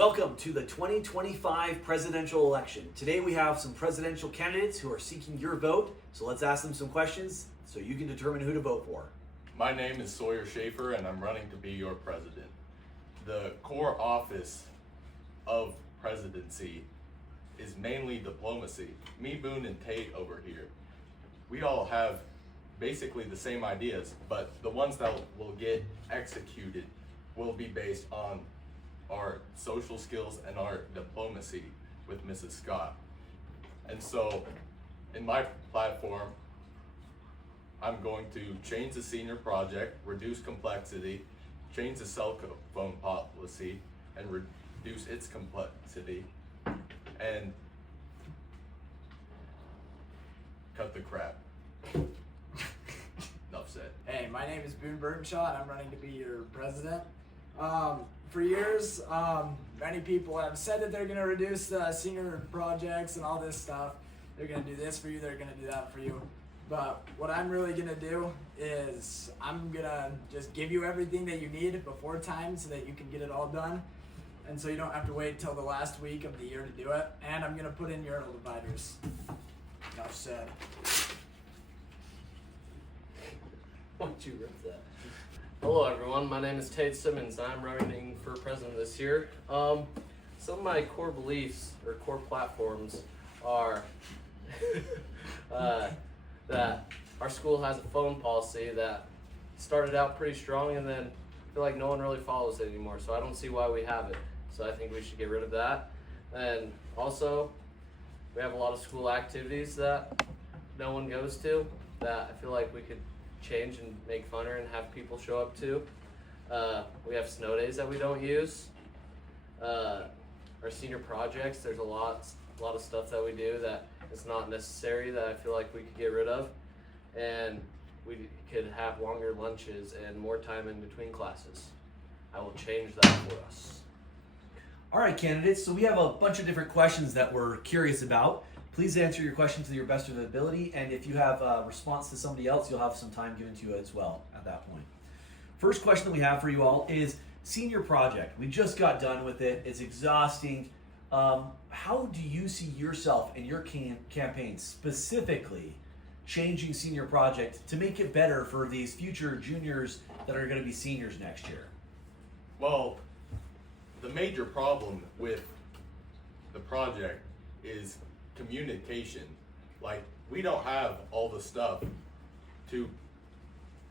Welcome to the 2025 presidential election. Today we have some presidential candidates who are seeking your vote, so let's ask them some questions so you can determine who to vote for. My name is Sawyer Schaefer and I'm running to be your president. The core office of presidency is mainly diplomacy. Me, Boone, and Tate over here, we all have basically the same ideas, but the ones that will get executed will be based on our social skills and our diplomacy with Mrs. Scott. And so in my platform, I'm going to change the senior project, reduce complexity, change the cell phone policy, and reduce its complexity, and cut the crap. Enough said. Hey, my name is Boone Burnshaw and I'm running to be your president. For years, many people have said that they're going to reduce the senior projects and all this stuff. They're going to do this for you, they're going to do that for you. But what I'm really going to do is I'm going to just give you everything that you need before time so that you can get it all done. And so you don't have to wait till the last week of the year to do it. And I'm going to put in urinal dividers. Enough said. Why don't you rip that? Hello everyone, my name is Tate Simmons and I'm running for president this year. Some of my core beliefs or core platforms are that our school has a phone policy that started out pretty strong and then I feel like no one really follows it anymore, so I don't see why we have it. So I think we should get rid of that. And also, we have a lot of school activities that no one goes to that I feel like we could change and make funner and have people show up to. We have snow days that we don't use. Our senior projects, there's a lot of stuff that we do that is not necessary that I feel like we could get rid of. And we could have longer lunches and more time in between classes. I will change that for us. All right, candidates, so we have a bunch of different questions that we're curious about. Please answer your question to your best of your ability, and if you have a response to somebody else, you'll have some time given to you as well at that point. First question that we have for you all is senior project. We just got done with it. It's exhausting. How do you see yourself and your campaign specifically changing senior project to make it better for these future juniors that are going to be seniors next year? Well, the major problem with the project is communication. Like, we don't have all the stuff to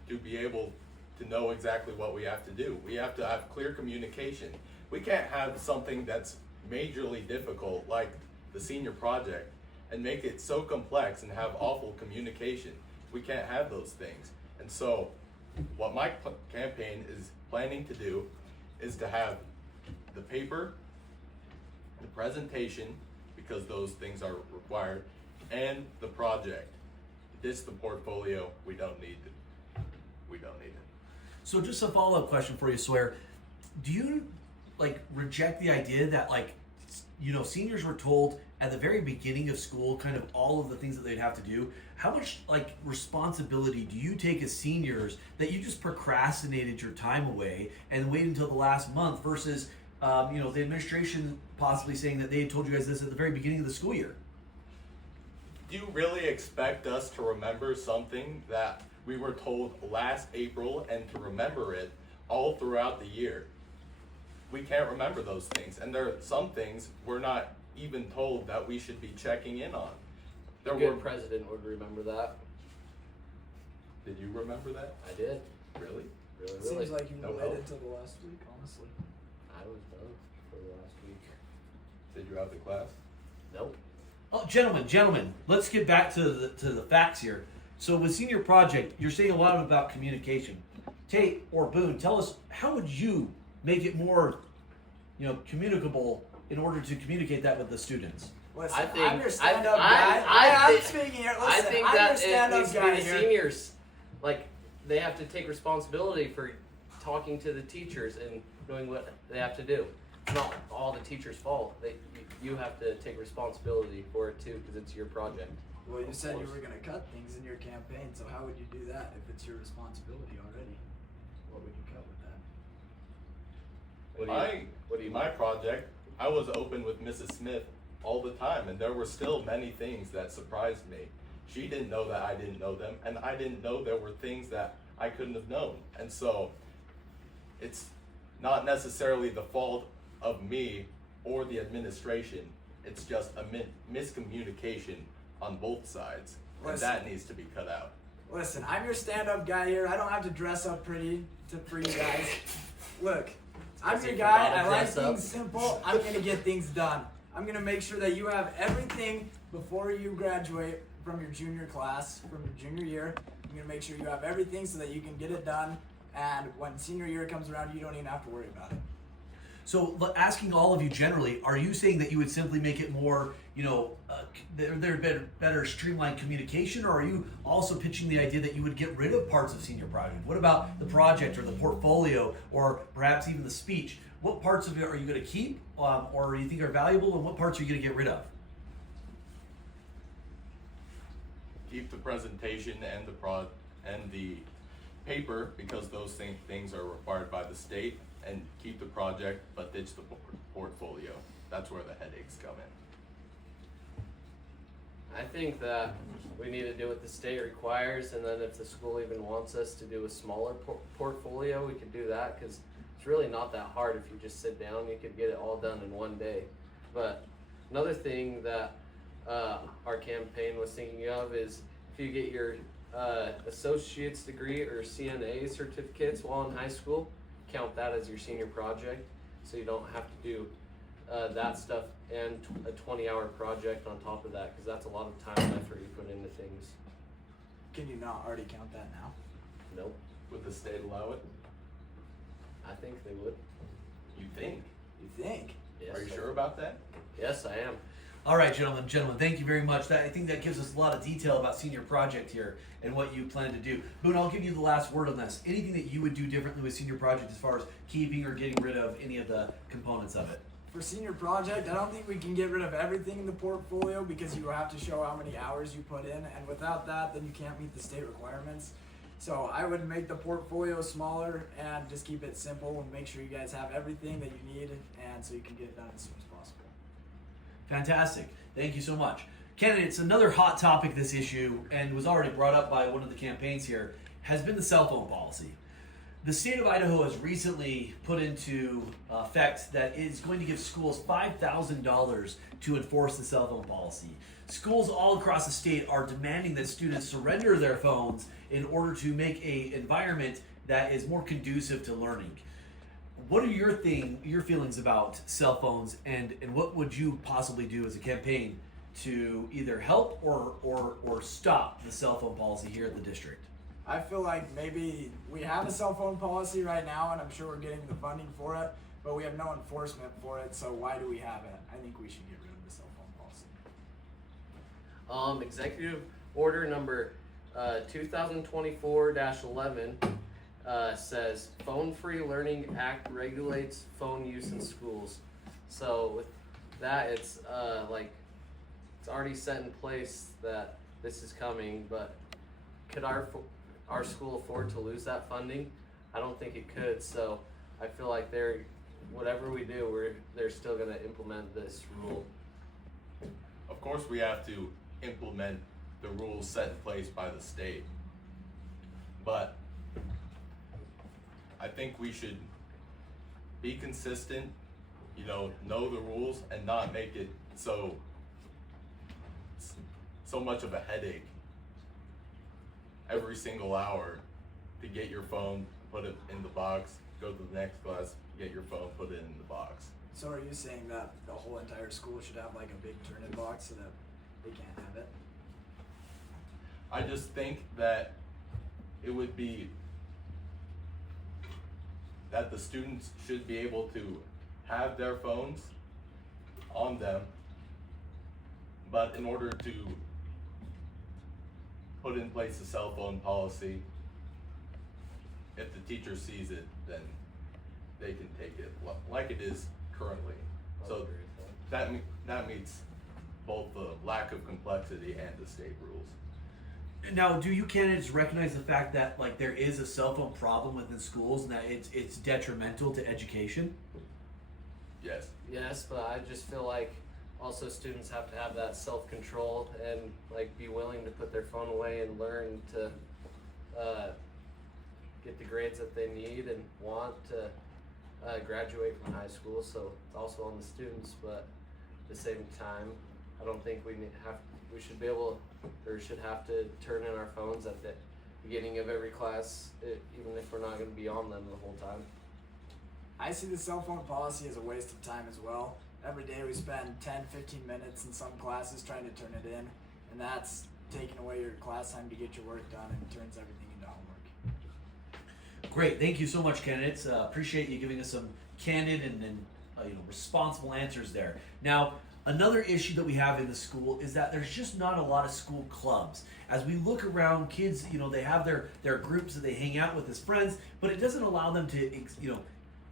be able to know exactly what we have to do. We have to have clear communication. We can't have something that's majorly difficult like the senior project and make it so complex and have awful communication. We can't have those things. And so what my campaign is planning to do is to have the paper, the presentation, because those things are required, and the project. This the portfolio. We don't need it. We don't need it. So just a follow-up question for you, Sawyer. Do you reject the idea that seniors were told at the very beginning of school kind of all of the things that they'd have to do? How much responsibility do you take as seniors that you just procrastinated your time away and waited until the last month versus the administration possibly saying that they had told you guys this at the very beginning of the school year? Do you really expect us to remember something that we were told last April and to remember it all throughout the year? We can't remember those things, and there are some things we're not even told that we should be checking in on. A good president would remember that. Did you remember that? I did. Really? Really. Seems like you No waited help. till the last week, honestly. I was done for the last week. Did you have the class? Nope. Oh, gentlemen, let's get back to the facts here. So with senior project, you're saying a lot about communication. Tate or Boone, tell us, how would you make it more, communicable in order to communicate that with the students? Listen, I think I'm your stand-up guy. I'm speaking here. Listen, I think I'm that your it stand-up needs to guy be the here. seniors. They have to take responsibility for talking to the teachers and knowing what they have to do. It's not all the teacher's fault. You have to take responsibility for it too, because it's your project. Well, you said you were going to cut things in your campaign, so how would you do that if it's your responsibility already? What would you cut with that? What do you My project I was open with Mrs. Smith all the time, and there were still many things that surprised me. She didn't know that I didn't know them, and I didn't know there were things that I couldn't have known. And so it's not necessarily the fault of me or the administration. It's just a miscommunication on both sides, and that needs to be cut out. Listen, I'm your stand-up guy here. I don't have to dress up pretty for you guys. Look, I'm your guy. I like things simple. I'm gonna get things done. I'm gonna make sure that you have everything before you graduate from your junior class, from your junior year. I'm gonna make sure you have everything so that you can get it done. And when senior year comes around, you don't even have to worry about it. So, asking all of you generally, are you saying that you would simply make it more, there better streamlined communication, or are you also pitching the idea that you would get rid of parts of senior project? What about the project or the portfolio, or perhaps even the speech? What parts of it are you going to keep, or you think are valuable, and what parts are you going to get rid of? Keep the presentation and the paper, because those things are required by the state, and keep the project but ditch the portfolio. That's where the headaches come in. I think that we need to do what the state requires, and then if the school even wants us to do a smaller portfolio, we can do that, because it's really not that hard. If you just sit down, you could get it all done in one day. But another thing that our campaign was thinking of is if you get your associate's degree or CNA certificates while in high school, count that as your senior project, so you don't have to do that stuff and a 20-hour project on top of that, because that's a lot of time and effort you put into things. Can you not already count that now? Nope. Would the state allow it? I think they would. You think? You think? Yes. Are you sure about that? Yes, I am. All right, gentlemen, thank you very much. I think that gives us a lot of detail about senior project here and what you plan to do. Boone, I'll give you the last word on this. Anything that you would do differently with senior project as far as keeping or getting rid of any of the components of it? For senior project, I don't think we can get rid of everything in the portfolio, because you have to show how many hours you put in, and without that, then you can't meet the state requirements. So I would make the portfolio smaller and just keep it simple and make sure you guys have everything that you need, and so you can get it done as soon as possible. Fantastic. Thank you so much. Candidates, another hot topic this issue, and was already brought up by one of the campaigns here, has been the cell phone policy. The state of Idaho has recently put into effect that it is going to give schools $5,000 to enforce the cell phone policy. Schools all across the state are demanding that students surrender their phones in order to make an environment that is more conducive to learning. What are your feelings about cell phones, and what would you possibly do as a campaign to either help or stop the cell phone policy here at the district? I feel like maybe we have a cell phone policy right now, and I'm sure we're getting the funding for it, but we have no enforcement for it, so why do we have it? I think we should get rid of the cell phone policy. Executive Order number 2024-11 says Phone Free Learning Act regulates phone use in schools. So with that, it's it's already set in place that this is coming, but could our school afford to lose that funding? I don't think it could, so I feel like whatever we do, they're still going to implement this rule. Of course we have to implement the rules set in place by the state, but I think we should be consistent, know the rules, and not make it so much of a headache every single hour to get your phone, put it in the box, go to the next class, get your phone, put it in the box. So are you saying that the whole entire school should have like a big turn-in box so that they can't have it? I just think that it would be that the students should be able to have their phones on them, but in order to put in place a cell phone policy, if the teacher sees it, then they can take it like it is currently. So that meets both the lack of complexity and the state rules. Now, do you candidates recognize the fact that there is a cell phone problem within schools and that it's detrimental to education? Yes. yes, but I just feel like also students have to have that self-control and like be willing to put their phone away and learn to get the grades that they need and want to graduate from high school. So it's also on the students, but at the same time, I don't think we should be able or should have to turn in our phones at the beginning of every class, even if we're not going to be on them the whole time. I see the cell phone policy as a waste of time as well. Every day we spend 10, 15 minutes in some classes trying to turn it in, and that's taking away your class time to get your work done and turns everything into homework. Great, thank you so much, candidates. Appreciate you giving us some candid and responsible answers there. Now, another issue that we have in the school is that there's just not a lot of school clubs. As we look around, kids, they have their groups that they hang out with as friends, but it doesn't allow them to,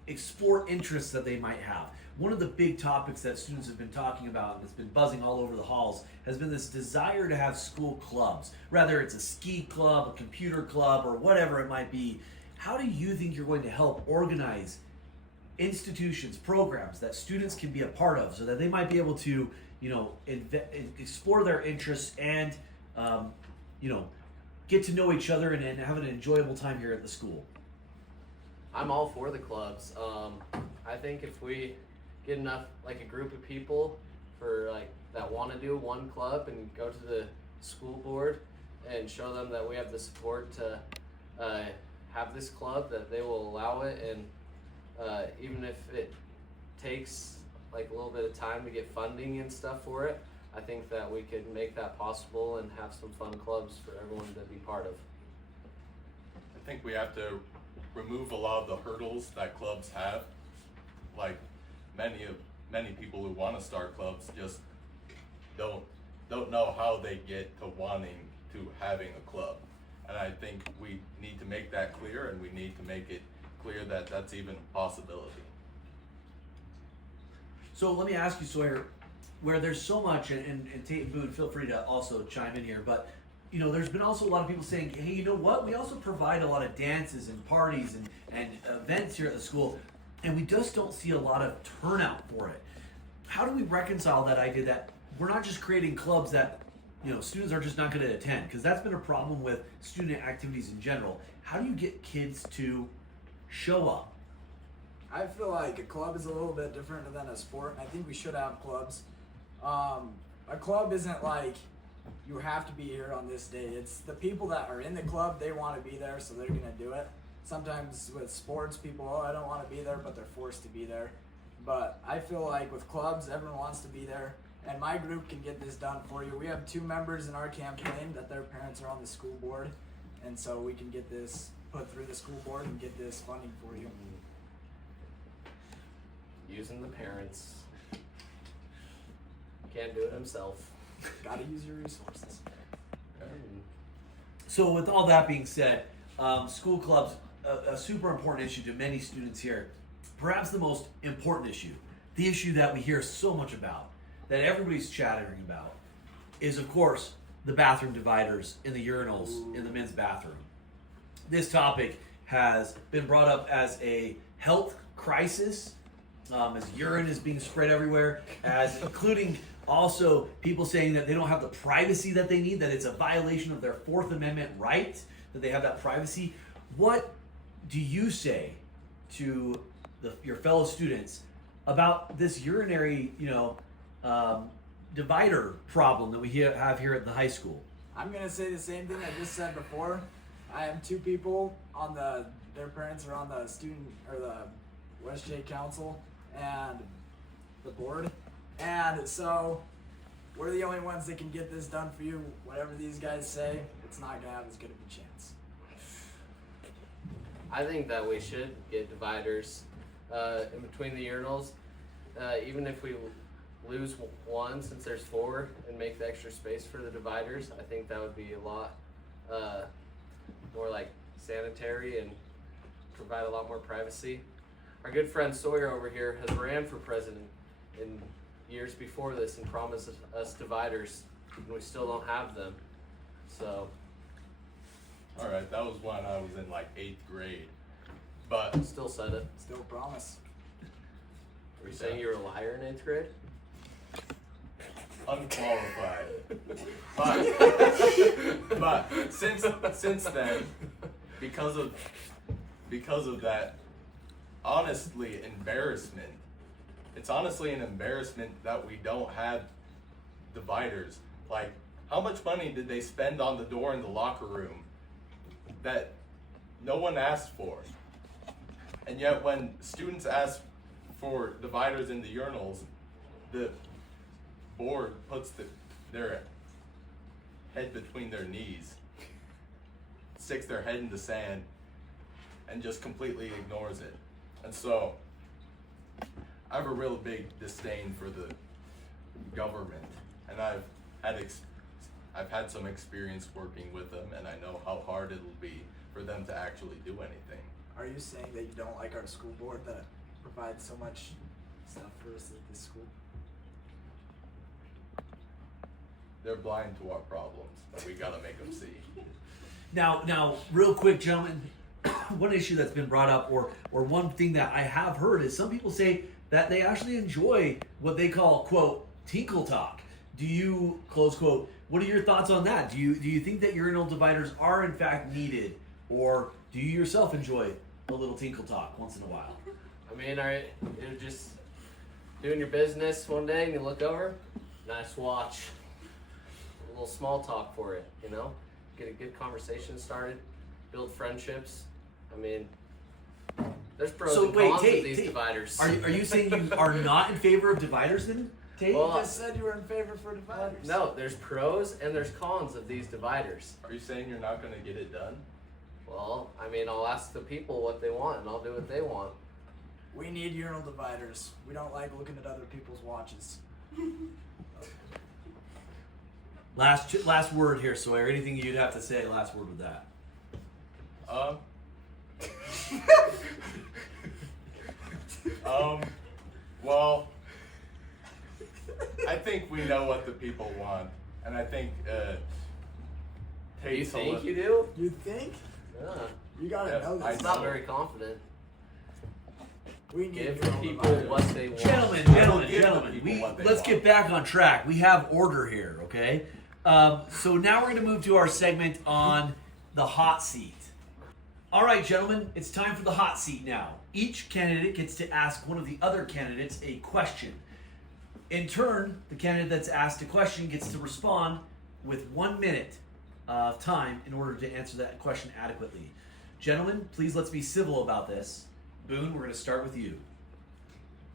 explore interests that they might have. One of the big topics that students have been talking about and that's been buzzing all over the halls has been this desire to have school clubs. Whether it's a ski club, a computer club, or whatever it might be. How do you think you're going to help organize institutions, programs that students can be a part of so that they might be able to, explore their interests and, get to know each other and have an enjoyable time here at the school? I'm all for the clubs. I think if we get enough, like a group of people for like that want to do one club and go to the school board and show them that we have the support to have this club, that they will allow it, and even if it takes like a little bit of time to get funding and stuff for it, I think that we could make that possible and have some fun clubs for everyone to be part of. I think we have to remove a lot of the hurdles that clubs have. Like many people who want to start clubs just don't know how they get to wanting to having a club. And I think we need to make that clear, and we need to make it clear that that's even a possibility. So let me ask you, Sawyer, where there's so much, and Tate and Boone, feel free to also chime in here, but there's been also a lot of people saying, hey, you know what? We also provide a lot of dances and parties and events here at the school, and we just don't see a lot of turnout for it. How do we reconcile that idea that we're not just creating clubs that students are just not going to attend? Because that's been a problem with student activities in general. How do you get kids to show up? I feel like a club is a little bit different than a sport, and I think we should have clubs. A club isn't like you have to be here on this day. It's the people that are in the club, they want to be there, so they're going to do it. Sometimes with sports, people, I don't want to be there, but they're forced to be there. But I feel like with clubs, everyone wants to be there, and my group can get this done for you. We have 2 members in our campaign that their parents are on the school board, and so we can get this put through the school board and get this funding for you. Using the parents. Can't do it himself. Gotta use your resources. So with all that being said, school clubs, a super important issue to many students here. Perhaps the most important issue, the issue that we hear so much about, that everybody's chattering about, is of course the bathroom dividers in the urinals in the men's bathroom. This topic has been brought up as a health crisis, as urine is being spread everywhere, as including also people saying that they don't have the privacy that they need, that it's a violation of their Fourth Amendment right, that they have that privacy. What do you say to your fellow students about this urinary, divider problem that we have here at the high school? I'm gonna say the same thing I just said before. I have 2 people on their parents are on the student or the West J Council and the board, and so we're the only ones that can get this done for you. Whatever these guys say, it's not gonna have as good of a chance. I think that we should get dividers in between the urinals, even if we lose one, since there's 4, and make the extra space for the dividers. I think that would be a lot more like sanitary and provide a lot more privacy. Our good friend Sawyer over here has ran for president in years before this and promised us dividers, and we still don't have them. So. All right, that was when I was in like 8th grade, but Still said it. Still promise. Were you saying you were a liar in 8th grade? Unqualified. But since then, because of that, honestly, embarrassment. It's honestly an embarrassment that we don't have dividers. Like, how much money did they spend on the door in the locker room that no one asked for? And yet when students ask for dividers in the urinals, the board puts their head between their knees, sticks their head in the sand, and just completely ignores it. And so I have a real big disdain for the government, and I've had some experience working with them, and I know how hard it'll be for them to actually do anything. Are you saying that you don't like our school board that provides so much stuff for us at this school? They're blind to our problems, but we gotta make them see. Now, real quick, gentlemen, one issue that's been brought up, or one thing that I have heard, is some people say that they actually enjoy what they call, quote, tinkle talk. Do you, close quote, what are your thoughts on that? Do you think that urinal dividers are in fact needed, or do you yourself enjoy a little tinkle talk once in a while? I mean, you're just doing your business one day and you look over, nice watch. A little small talk for it, you know? Get a good conversation started, build friendships. I mean, there's pros and cons of these dividers. Are you saying you are not in favor of dividers then, Tate? You just said you were in favor for dividers. No, there's pros and there's cons of these dividers. Are you saying you're not gonna get it done? Well, I mean, I'll ask the people what they want and I'll do what they want. We need urinal dividers. We don't like looking at other people's watches. Last word here, Sawyer. Anything you'd have to say? Last word with that. Well, I think we know what the people want, and I think You Tate's think you do? You think? Yeah. You gotta Yes, know I this. I'm not very confident. We need Give urinal people dividers. what they want. Gentlemen, people what they let's want. get back on track. We have order here, okay? So now we're going to move to our segment on the hot seat. All right, gentlemen, it's time for the hot seat now. Each candidate gets to ask one of the other candidates a question. In turn, the candidate that's asked a question gets to respond with 1 minute of time in order to answer that question adequately. Gentlemen, please let's be civil about this. Boone, we're going to start with you.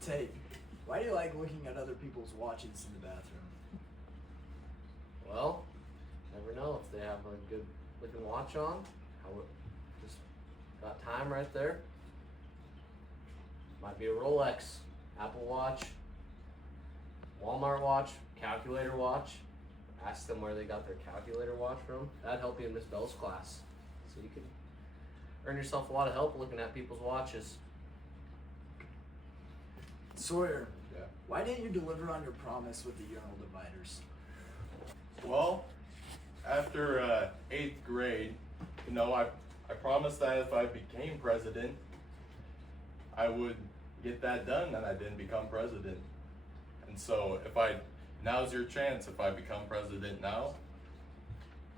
Tate, why do you like looking at other people's watches in the bathroom? Well, never know if they have a good looking watch on. Just got time right there. Might be a Rolex, Apple Watch, Walmart watch, calculator watch. Ask them where they got their calculator watch from. That'd help you in Miss Bell's class. So you could earn yourself a lot of help looking at people's watches. Sawyer, Yeah. why didn't you deliver on your promise with the urinal dividers? Well, after 8th grade, you know, I promised that if I became president, I would get that done, and I didn't become president. And so now's your chance. If I become president now,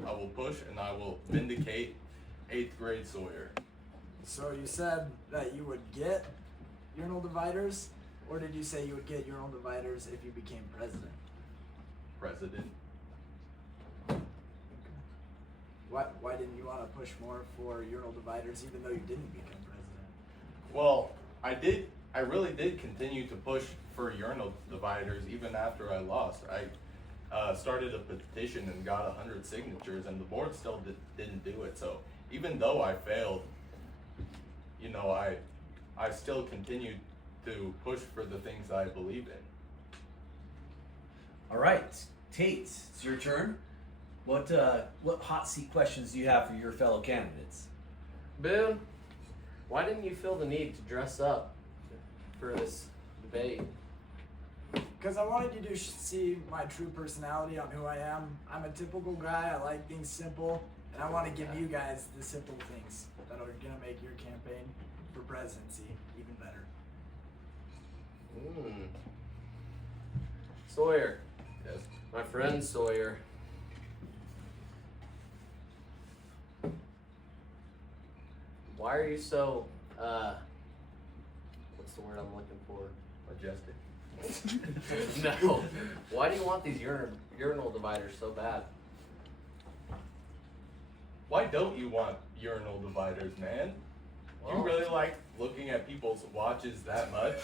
I will push and I will vindicate 8th grade Sawyer. So you said that you would get urinal dividers, or did you say you would get urinal dividers if you became president? President. Why didn't you want to push more for urinal dividers even though you didn't become president? Well, I really did continue to push for urinal dividers even after I lost. I started a petition and got 100 signatures, and the board still didn't do it. So even though I failed, you know, I still continued to push for the things I believe in. All right, Tate, it's your turn. What hot seat questions do you have for your fellow candidates? Boone, why didn't you feel the need to dress up for this debate? Because I wanted you to see my true personality on who I am. I'm a typical guy. I like things simple, and I want to give you guys the simple things that are going to make your campaign for presidency even better. Sawyer, Yes. my friend Sawyer. Why are you so, what's the word I'm looking for? Majestic. No. Why do you want these urinal dividers so bad? Why don't you want urinal dividers, man? You Well- really like looking at people's watches that much?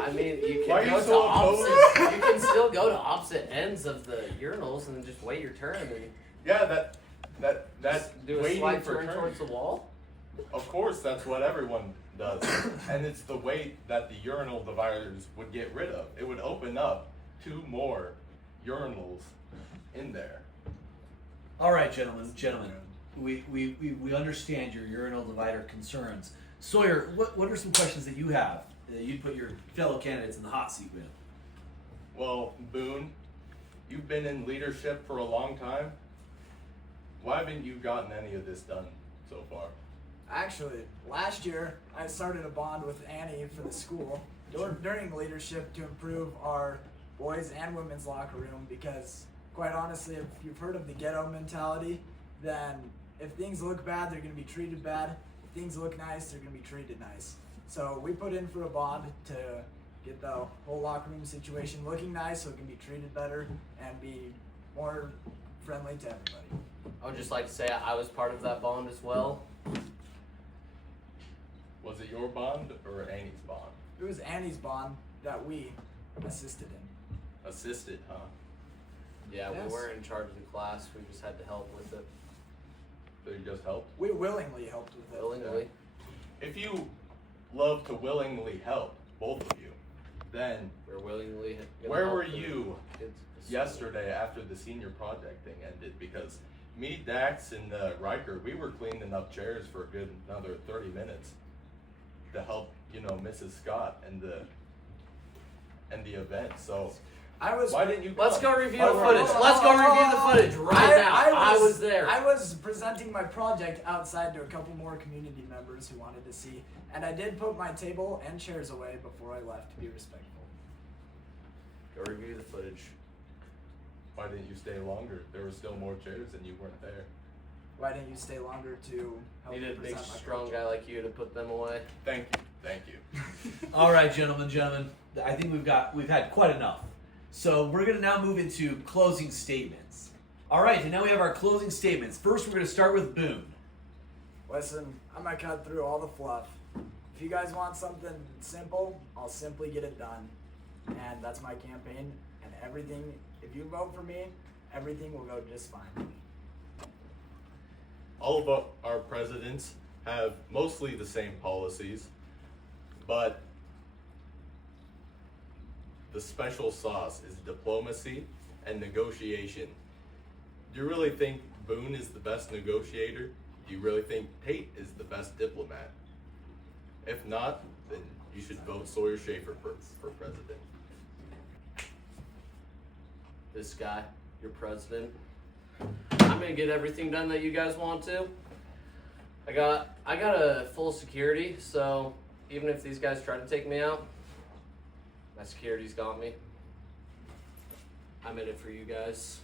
I mean, you Why are can you go to so opposite. opposed? You can still go to opposite ends of the urinals and then just wait your turn and Yeah, that's do a waiting slight for turn turn. towards the wall. Of course, that's what everyone does. And it's the weight that the urinal dividers would get rid of. It would open up 2 more urinals in there. All right, gentlemen. We understand your urinal divider concerns. Sawyer, what are some questions that you have that you'd put your fellow candidates in the hot seat with? Well, Boone, you've been in leadership for a long time. Why haven't you gotten any of this done so far? Actually, last year I started a bond with Annie for the school during leadership to improve our boys and women's locker room because, quite honestly, if you've heard of the ghetto mentality, then if things look bad, they're going to be treated bad. If things look nice, they're going to be treated nice. So we put in for a bond to get the whole locker room situation looking nice so it can be treated better and be more friendly to everybody. I would just like to say I was part of that bond as well. Was it your bond or Annie's bond? It was Annie's bond that we assisted in. Assisted, huh? Yeah, Yes. we weren't in charge of the class. We just had to help with it So you just helped? We willingly helped with it. willingly. If you love to willingly help, both of you, then We're willingly. gonna where help were the you kids at the yesterday after the senior project thing ended? Because me, Dax, and Riker, we were cleaning up chairs for a good another 30 minutes to help, Mrs. Scott and the event. So I was. why didn't you? Let's come? go review Why the were- footage. Let's go review the footage right now. I was there. I was presenting my project outside to a couple more community members who wanted to see, and I did put my table and chairs away before I left to be respectful. Go review the footage. Why didn't you stay longer? There were still more chairs and you weren't there. Why didn't you stay longer to help Need me a big, present my strong project? guy like you to put them away. Thank you. All right, gentlemen. I think we've had quite enough. So we're gonna now move into closing statements. All right, and now we have our closing statements. First, we're gonna start with Boone. Listen, I'm gonna cut through all the fluff. If you guys want something simple, I'll simply get it done. And that's my campaign. And everything, if you vote for me, everything will go just fine. All of our presidents have mostly the same policies, but the special sauce is diplomacy and negotiation. Do you really think Boone is the best negotiator? Do you really think Tate is the best diplomat? If not, then you should vote Sawyer Schaefer for president. This guy, your president. I'm gonna get everything done that you guys want to. I got a full security, so even if these guys try to take me out, my security's got me. I'm in it for you guys.